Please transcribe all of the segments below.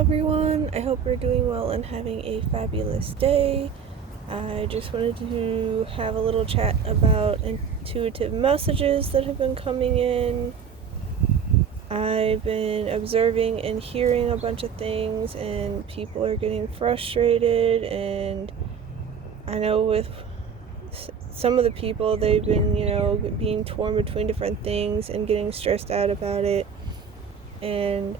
everyone. I hope you're doing well and having a fabulous day. I just wanted to have a little chat about intuitive messages that have been coming in. I've been observing and hearing a bunch of things, and people are getting frustrated, and I know with some of the people, they've been, being torn between different things and getting stressed out about it. And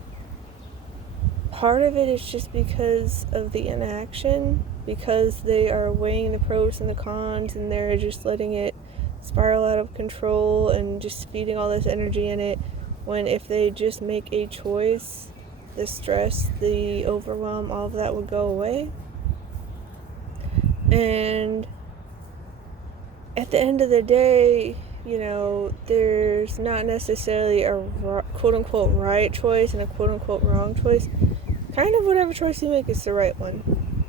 part of it is just because of the inaction, because they are weighing the pros and the cons, and they're just letting it spiral out of control and just feeding all this energy in it, when if they just make a choice, the stress, the overwhelm, all of that would go away. And at the end of the day, there's not necessarily a quote-unquote right choice and a quote-unquote wrong choice. Kind of whatever choice you make is the right one.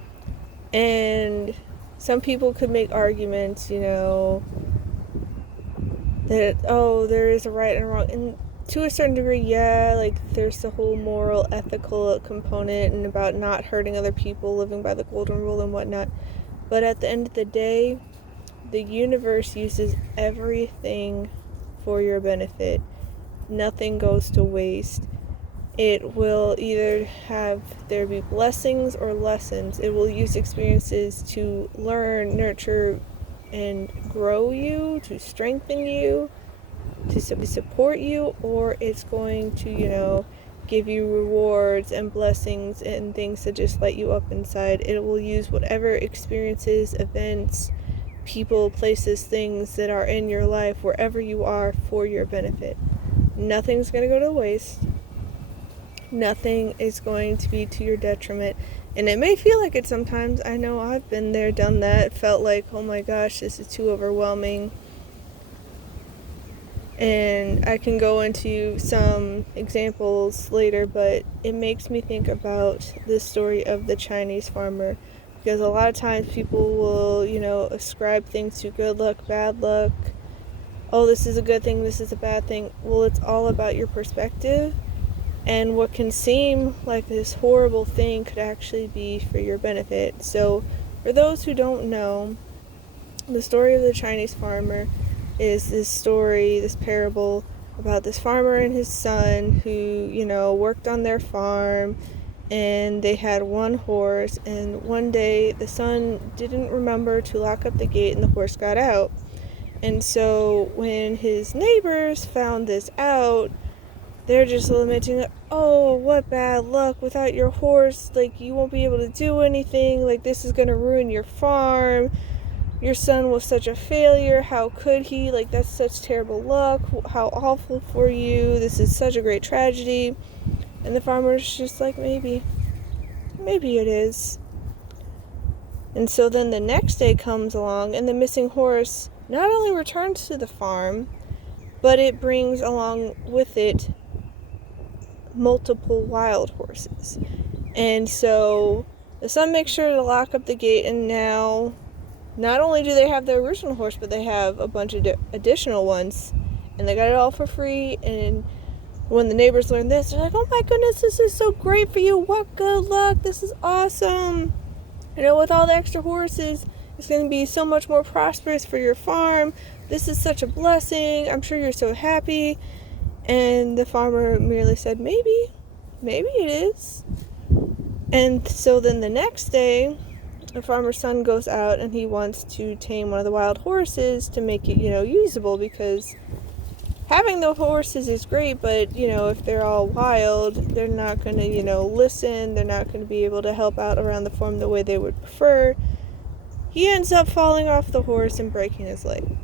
And some people could make arguments, that, there is a right and a wrong. And to a certain degree, yeah, there's the whole moral, ethical component and about not hurting other people, living by the golden rule and whatnot. But at the end of the day, the universe uses everything for your benefit. Nothing goes to waste. It will either have there be blessings or lessons. It will use experiences to learn, nurture, and grow you, to strengthen you, to support you, or it's going to, give you rewards and blessings and things to just light you up inside. It will use whatever experiences, events, people, places, things that are in your life, wherever you are, for your benefit. Nothing's going to go to waste. Nothing is going to be to your detriment. And it may feel like it sometimes. I know I've been there, done that, felt like, oh my gosh, this is too overwhelming. And I can go into some examples later, but it makes me think about the story of the Chinese farmer. Because a lot of times people will, ascribe things to good luck, bad luck. Oh, this is a good thing, this is a bad thing. Well, it's all about your perspective. And what can seem like this horrible thing could actually be for your benefit. So, for those who don't know, the story of the Chinese farmer is this story, this parable about this farmer and his son who, worked on their farm. And they had one horse, and one day the son didn't remember to lock up the gate and the horse got out. And so when his neighbors found this out, they're just lamenting, oh, what bad luck, without your horse, you won't be able to do anything, this is going to ruin your farm, your son was such a failure, how could he, that's such terrible luck, how awful for you, this is such a great tragedy. And the farmer's just like, maybe it is. And so then the next day comes along, and the missing horse not only returns to the farm, but it brings along with it multiple wild horses. And so the son makes sure to lock up the gate, and now not only do they have the original horse, but they have a bunch of additional ones, and they got it all for free. And when the neighbors learn this, they're like, oh my goodness, this is so great for you, what good luck, this is awesome. With all the extra horses, it's going to be so much more prosperous for your farm. This is such a blessing, I'm sure you're so happy. And the farmer merely said, maybe it is. And so then the next day, the farmer's son goes out and he wants to tame one of the wild horses to make it, usable, because having the horses is great, but, if they're all wild, they're not going to, listen. They're not going to be able to help out around the farm the way they would prefer. He ends up falling off the horse and breaking his leg.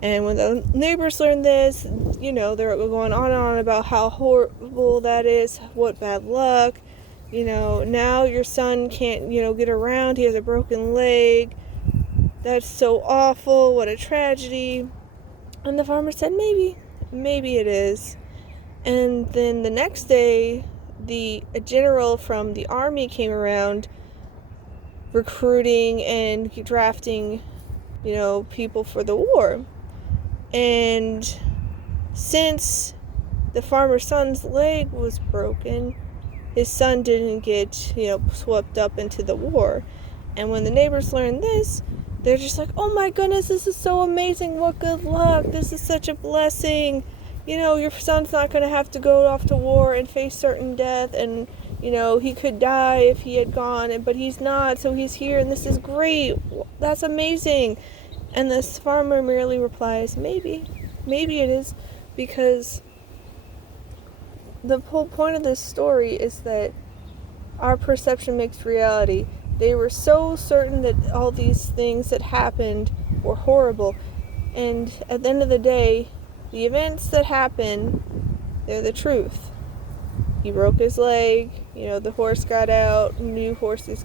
And when the neighbors learn this, they're going on and on about how horrible that is, what bad luck. Now your son can't, get around. He has a broken leg. That's so awful. What a tragedy. And the farmer said, maybe it is. And then the next day, a general from the army came around recruiting and drafting, people for the war. And since the farmer's son's leg was broken, his son didn't get, swept up into the war. And when the neighbors learned this, they're just like, oh my goodness, this is so amazing. What good luck. This is such a blessing. Your son's not going to have to go off to war and face certain death. And, he could die if he had gone, but he's not. So he's here, and this is great. That's amazing. And this farmer merely replies, maybe it is, because the whole point of this story is that our perception makes reality. They were so certain that all these things that happened were horrible. And at the end of the day, the events that happen, they're the truth. He broke his leg, the horse got out, new horses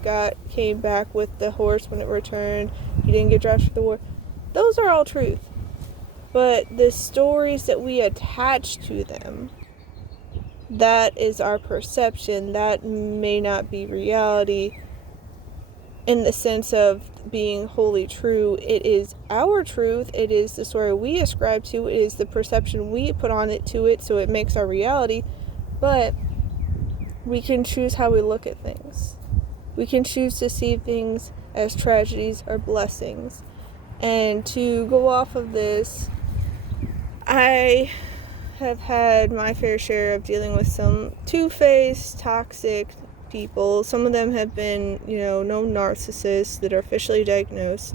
came back with the horse when it returned. He didn't get drafted for the war. Those are all truth. But the stories that we attach to them, that is our perception. That may not be reality in the sense of being wholly true. It is our truth. It is the story we ascribe to. It is the perception we put on it to it, so it makes our reality. But we can choose how we look at things. We can choose to see things as tragedies or blessings. And to go off of this, I have had my fair share of dealing with some two-faced, toxic people. Some of them have been, known narcissists that are officially diagnosed.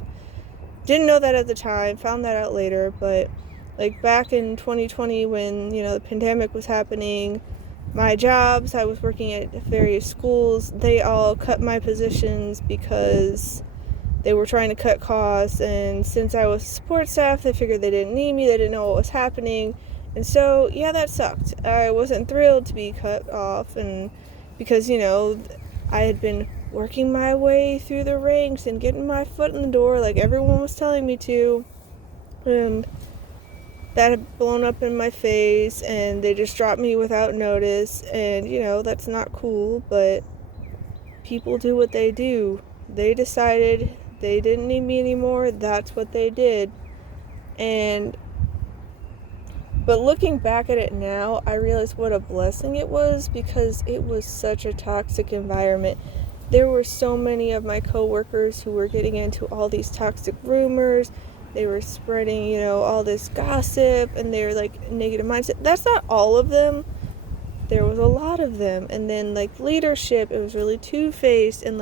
Didn't know that at the time, found that out later, but back in 2020 when, the pandemic was happening, my jobs, I was working at various schools, they all cut my positions because they were trying to cut costs, and since I was support staff, they figured they didn't need me, they didn't know what was happening, and so, yeah, that sucked. I wasn't thrilled to be cut off, and because, I had been working my way through the ranks and getting my foot in the door like everyone was telling me to, and that had blown up in my face, and they just dropped me without notice, and, that's not cool, but people do what they do. They decided they didn't need me anymore, that's what they did. But looking back at it now, I realize what a blessing it was, because it was such a toxic environment. There were so many of my coworkers who were getting into all these toxic rumors. They were spreading, all this gossip, and they were negative mindset. That's not all of them. There was a lot of them. And then leadership, it was really two-faced, and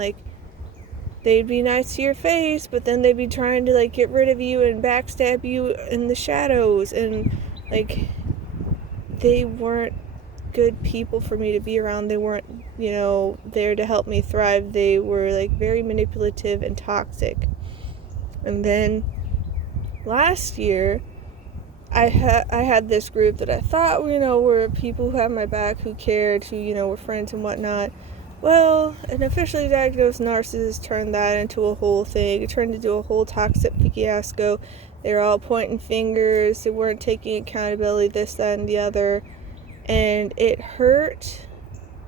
they'd be nice to your face, but then they'd be trying to get rid of you and backstab you in the shadows, and they weren't good people for me to be around. They weren't, there to help me thrive. They were very manipulative and toxic. And then last year, I had this group that I thought, were people who had my back, who cared, who, were friends and whatnot. Well, an officially diagnosed narcissist turned that into a whole thing. It turned into a whole toxic fiasco. They were all pointing fingers. They weren't taking accountability, this, that, and the other. And it hurt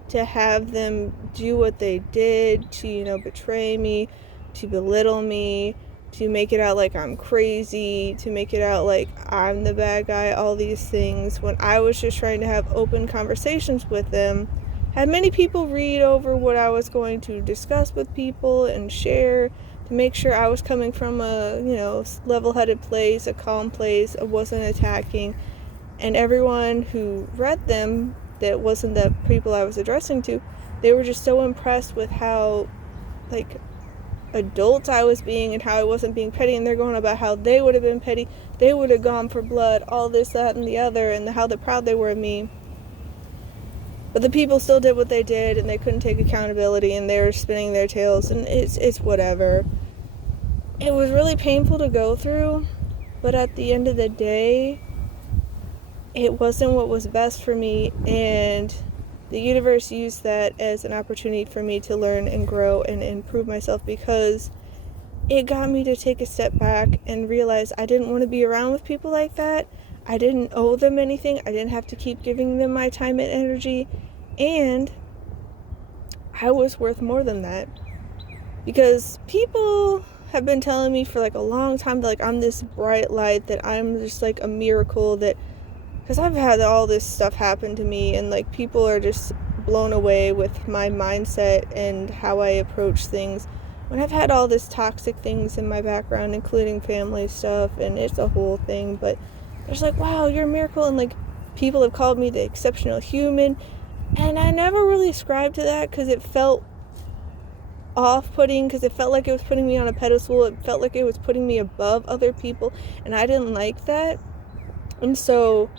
to have them do what they did, to, betray me, to belittle me, to make it out like I'm crazy, to make it out like I'm the bad guy, all these things, when I was just trying to have open conversations with them. Had many people read over what I was going to discuss with people and share, to make sure I was coming from a, level-headed place, a calm place, I wasn't attacking. And everyone who read them, that wasn't the people I was addressing to, they were just so impressed with how, adult I was being, and how I wasn't being petty, and they're going about how they would have been petty, they would have gone for blood, all this, that, and the other, and how proud they were of me. But the people still did what they did, and they couldn't take accountability, and they were spinning their tails, and it's whatever. It was really painful to go through, but at the end of the day, it wasn't what was best for me, and the universe used that as an opportunity for me to learn and grow and improve myself, because it got me to take a step back and realize I didn't want to be around with people like that. I didn't owe them anything. I didn't have to keep giving them my time and energy, and I was worth more than that, because people have been telling me for a long time that I'm this bright light, that I'm just a miracle, that because I've had all this stuff happen to me, and people are just blown away with my mindset and how I approach things when I've had all this toxic things in my background, including family stuff, and it's a whole thing. But there's like, wow, you're a miracle, and like people have called me the exceptional human, and I never really ascribed to that because it felt off-putting, because it felt like it was putting me on a pedestal. It felt like it was putting me above other people, and I didn't like that. And so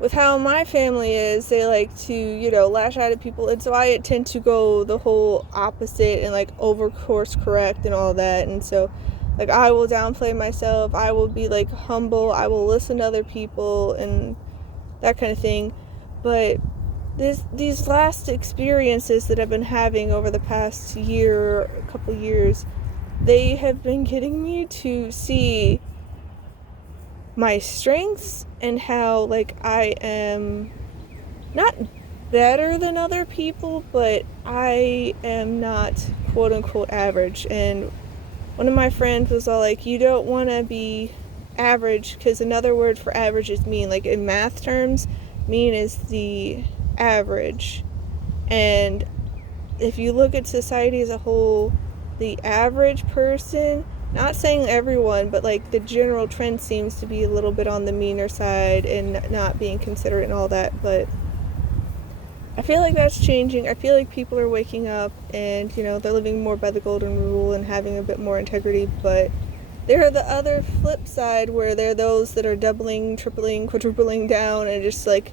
with how my family is, they like to, lash out at people, and so I tend to go the whole opposite and like over course correct and all that. And so like I will downplay myself, I will be like humble, I will listen to other people and that kind of thing. But these last experiences that I've been having over the past year, a couple years, they have been getting me to see my strengths and how like I am not better than other people, but I am not quote unquote average. And one of my friends was all like, you don't want to be average, because another word for average is mean. Like in math terms, mean is the average. And if you look at society as a whole, the average person, not saying everyone, but like the general trend seems to be a little bit on the meaner side and not being considerate and all that. But I feel like that's changing. I feel like people are waking up and, they're living more by the golden rule and having a bit more integrity. But there are the other flip side where there are those that are doubling, tripling, quadrupling down and just like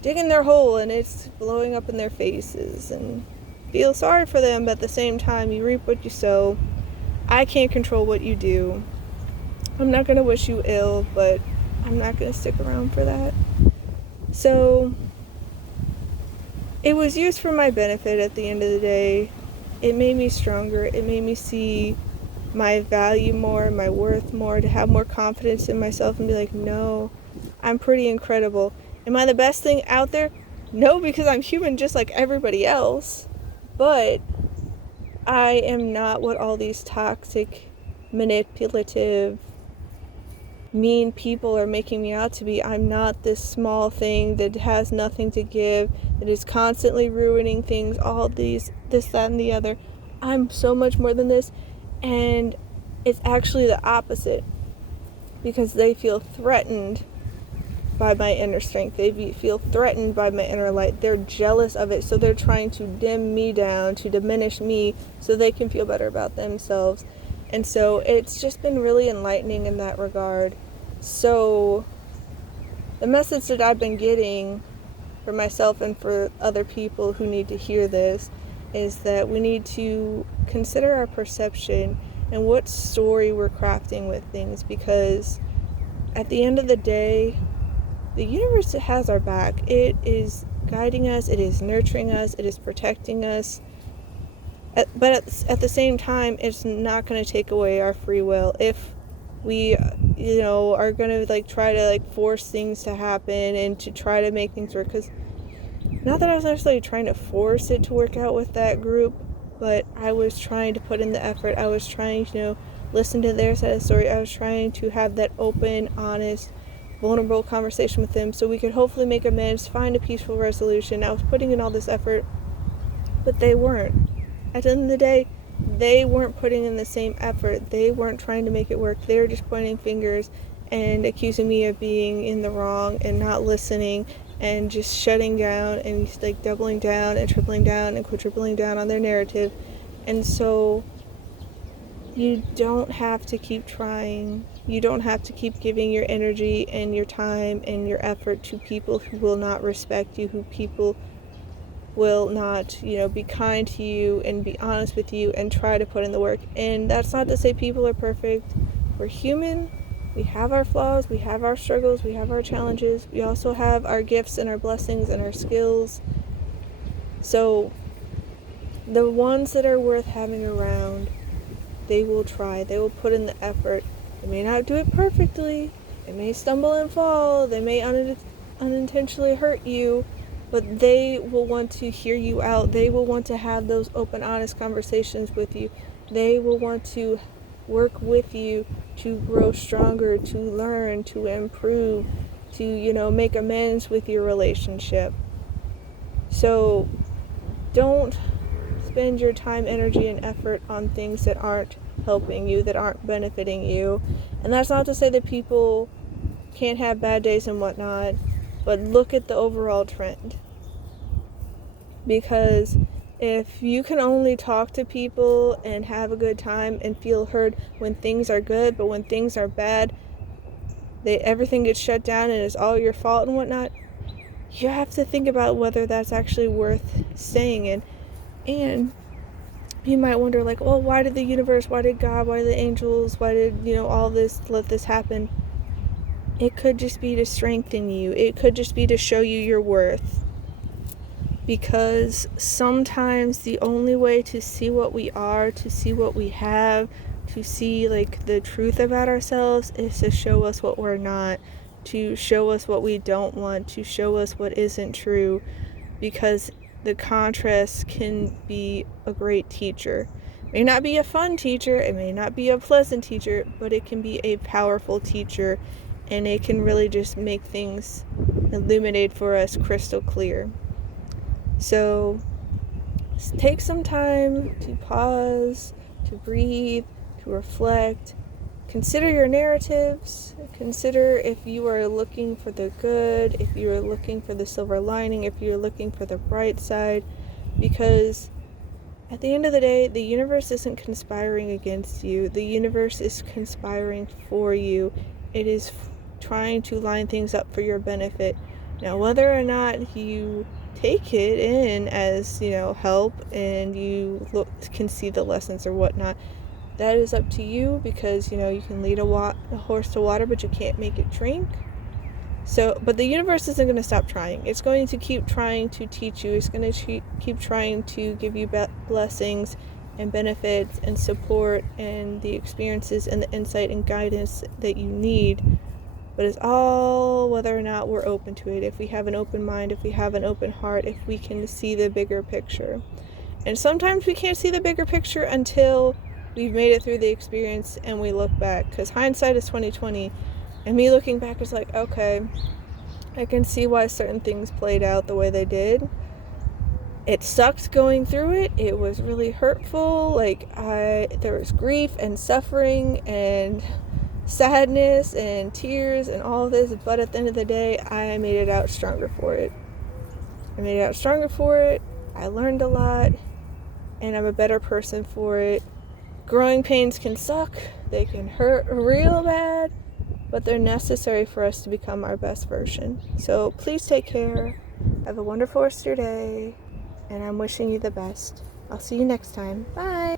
digging their hole, and it's blowing up in their faces, and feel sorry for them, but at the same time, you reap what you sow. I can't control what you do. I'm not going to wish you ill, but I'm not going to stick around for that. So it was used for my benefit at the end of the day. It made me stronger. It made me see my value more, my worth more, to have more confidence in myself and be like, no, I'm pretty incredible. Am I the best thing out there? No, because I'm human just like everybody else. But I am not what all these toxic, manipulative, mean people are making me out to be. I'm not this small thing that has nothing to give, that is constantly ruining things, all this, that, and the other. I'm so much more than this. And it's actually the opposite, because they feel threatened by my inner strength. They feel threatened by my inner light. They're jealous of it, so they're trying to dim me down, to diminish me, so they can feel better about themselves. And so it's just been really enlightening in that regard. So the message that I've been getting for myself and for other people who need to hear this is that we need to consider our perception and what story we're crafting with things, because at the end of the day, the universe has our back. It is guiding us, it is nurturing us, it is protecting us. But at the same time, it's not going to take away our free will. If we, are going to like try to like force things to happen and to try to make things work, because not that I was necessarily trying to force it to work out with that group, but I was trying to put in the effort. I was trying to, listen to their side of the story. I was trying to have that open, honest, vulnerable conversation with them so we could hopefully make amends, find a peaceful resolution. I was putting in all this effort, but they weren't. At the end of the day, they weren't putting in the same effort. They weren't trying to make it work. They were just pointing fingers and accusing me of being in the wrong and not listening and just shutting down and like doubling down and tripling down and quadrupling down on their narrative. And so you don't have to keep trying. You don't have to keep giving your energy and your time and your effort to people who will not respect you, who people will not, be kind to you and be honest with you and try to put in the work. And that's not to say people are perfect. We're human. We have our flaws. We have our struggles. We have our challenges. We also have our gifts and our blessings and our skills. So the ones that are worth having around, they will try. They will put in the effort. They may not do it perfectly. They may stumble and fall. They may unintentionally hurt you. But they will want to hear you out. They will want to have those open, honest conversations with you. They will want to work with you to grow stronger, to learn, to improve, to, make amends with your relationship. So don't spend your time, energy, and effort on things that aren't helping you, that aren't benefiting you. And that's not to say that people can't have bad days and whatnot, but look at the overall trend. Because if you can only talk to people and have a good time and feel heard when things are good, but when things are bad, everything gets shut down and it's all your fault and whatnot, you have to think about whether that's actually worth staying in. And you might wonder, like, well, why did the universe, why did God, why did the angels, why did, all this, let this happen? It could just be to strengthen you. It could just be to show you your worth. Because sometimes the only way to see what we are, to see what we have, to see, like, the truth about ourselves is to show us what we're not, to show us what we don't want, to show us what isn't true. Because the contrast can be a great teacher. It may not be a fun teacher, it may not be a pleasant teacher, but it can be a powerful teacher, and it can really just make things illuminate for us crystal clear. So take some time to pause, to breathe, to reflect. Consider your narratives. Consider if you are looking for the good, if you are looking for the silver lining, if you're looking for the bright side. Because at the end of the day, the universe isn't conspiring against you. The universe is conspiring for you. It is trying to line things up for your benefit. Now, whether or not you take it in as, help, and you can see the lessons or whatnot, that is up to you, because, you can lead a horse to water, but you can't make it drink. So, but the universe isn't going to stop trying. It's going to keep trying to teach you. It's going to keep trying to give you blessings and benefits and support and the experiences and the insight and guidance that you need. But it's all whether or not we're open to it. If we have an open mind, if we have an open heart, if we can see the bigger picture. And sometimes we can't see the bigger picture until we've made it through the experience and we look back, because hindsight is 20/20, and me looking back is like, okay, I can see why certain things played out the way they did. It sucked going through it. It was really hurtful. There was grief and suffering and sadness and tears and all of this, but at the end of the day, I made it out stronger for it. I learned a lot, and I'm a better person for it. Growing pains can suck, they can hurt real bad, but they're necessary for us to become our best version. So please take care, have a wonderful rest of your day, and I'm wishing you the best. I'll see you next time. Bye!